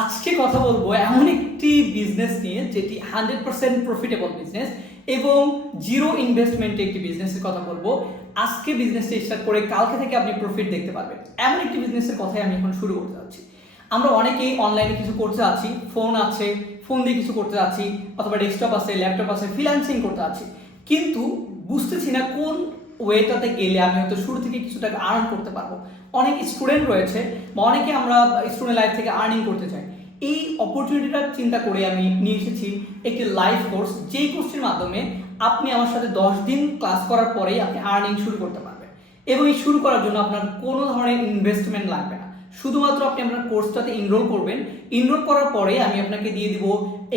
আজকে কথা বলব এমন একটি বিজনেস নিয়ে যেটি হান্ড্রেড পার্সেন্ট প্রফিটেবল বিজনেস এবং জিরো ইনভেস্টমেন্টে একটি বিজনেসের কথা বলব। আজকে বিজনেসটা স্টার্ট করে কালকে থেকে আপনি প্রফিট দেখতে পারবেন। এমন একটি বিজনেসের কথাই আমি এখন শুরু করতে যাচ্ছি। আমরা অনেকেই অনলাইনে কিছু করতে যাচ্ছি ফোন আছে ফোন দিয়ে কিছু করতে যাচ্ছি, অথবা ডেস্কটপ আছে ল্যাপটপ আছে ফ্রিল্যান্সিং করতে যাচ্ছি। কিন্তু বুঝতেছি না কোন ওয়েটাতে গেলে আমি হয়তো শুরু থেকে কিছু টাকা আর্ন করতে পারব। অনেক স্টুডেন্ট রয়েছে বা অনেকে আমরা স্টুডেন্ট লাইফ থেকে আর্নিং করতে চাই। এই অপরচুনিটিটা চিন্তা করে আমি নিয়ে এসেছি একটি লাইভ কোর্স যেই কোর্সটির মাধ্যমে আপনি আমার সাথে দশ দিন ক্লাস করার পরেই আপনি আর্নিং শুরু করতে পারবেন। এবং এই শুরু করার জন্য আপনার কোনো ধরনের ইনভেস্টমেন্ট লাগবে না। শুধুমাত্র আপনি আপনার কোর্সটাতে ইনরোল করবেন। এনরোল করার পরে আমি আপনাকে দিয়ে দিব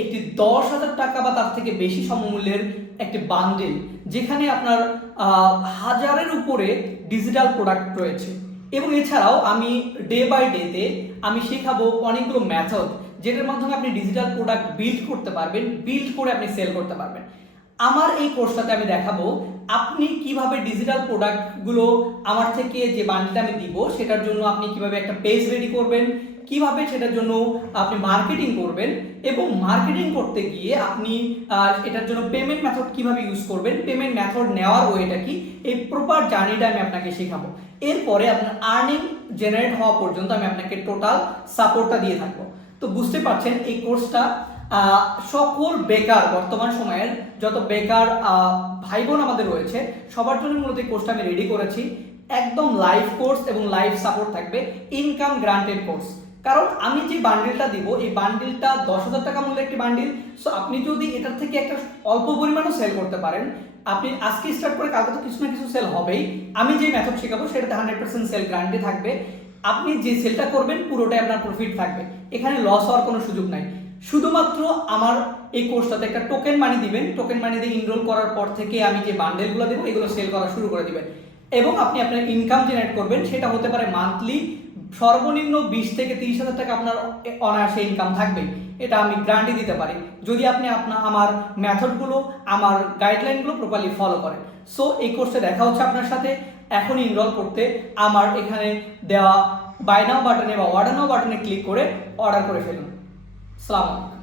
একটি দশ হাজার টাকা বা তার থেকে বেশি সমমূল্যের একটি বান্ডেল যেখানে আপনার হাজারের উপরে ডিজিটাল প্রোডাক্ট রয়েছে। এবং এছাড়াও আমি ডে বাই ডেতে আমি শেখাবো অনেকগুলো মেথড যেটার মাধ্যমে আপনি ডিজিটাল প্রোডাক্ট বিল্ড করতে পারবেন বিল্ড করে আপনি সেল করতে পারবেন। আমার এই কোর্সটাতে আমি দেখাবো আপনি কীভাবে ডিজিটাল প্রোডাক্টগুলো আমার থেকে যে বান্ডেলটা আমি দিব, সেটার জন্য আপনি কীভাবে একটা পেজ রেডি করবেন, কীভাবে সেটার জন্য আপনি মার্কেটিং করবেন এবং মার্কেটিং করতে গিয়ে আপনি এটার জন্য পেমেন্ট মেথড কীভাবে ইউজ করবেন পেমেন্ট মেথড নেওয়ার ওয়েটা কি, এই প্রপার জার্নিটা আমি আপনাকে শেখাবো। এরপরে আপনার আর্নিং জেনারেট হওয়া পর্যন্ত আমি আপনাকে টোটাল সাপোর্টটা দিয়ে থাকব। তো বুঝতে পারছেন, এই কোর্সটা সকল বেকার বর্তমান সময়ের যত বেকার ভাই বোন আমাদের রয়েছে, সবার জন্য মূলত এই কোর্সটা আমি রেডি করেছি। একদম লাইভ কোর্স এবং লাইভ সাপোর্ট থাকবে ইনকাম গ্রান্টেড কোর্স কারণ আমি যে বান্ডিলটা দিব, এই বান্ডিলটা দশ হাজার টাকা মূল্যের একটি বান্ডিল সো আপনি যদি এটার থেকে একটা অল্প পরিমাণও সেল করতে পারেন, আপনি আজকে স্টার্ট করে কালকে তো কিছু না কিছু সেল হবেই। আমি যে মেথড শেখাবো, সেটাতে হান্ড্রেড পার্সেন্ট সেল গ্যারান্টি থাকবে। আপনি যে সেলটা করবেন, পুরোটাই আপনার প্রফিট থাকবে। এখানে লস হওয়ার কোনো সুযোগ নাই। শুধুমাত্র আমার এই কোর্সটাতে একটা টোকেন মানি দিবেন। টোকেন মানি দিয়ে ইনরোল করার পর থেকে আমি যে বান্ডেলগুলো দেবো, এগুলো সেল করা শুরু করে দিবেন। এবং আপনি আপনার ইনকাম জেনারেট করবেন, সেটা হতে পারে মান্থলি সর্বনিম্ন বিশ থেকে তিরিশ হাজার টাকা আপনার অনায়াসে ইনকাম থাকবে। এটা আমি গ্যারান্টি দিতে পারি। যদি আপনি আপনার আমার মেথডগুলো আমার গাইডলাইনগুলো প্রপারলি ফলো করেন। সো এই কোর্সে দেখা হচ্ছে আপনার সাথে। এখন ইনরোল করতে আমার এখানে দেওয়া বাই নাও বাটনে বা অর্ডার বাটনে ক্লিক করে অর্ডার করে ফেলুন। 是吧？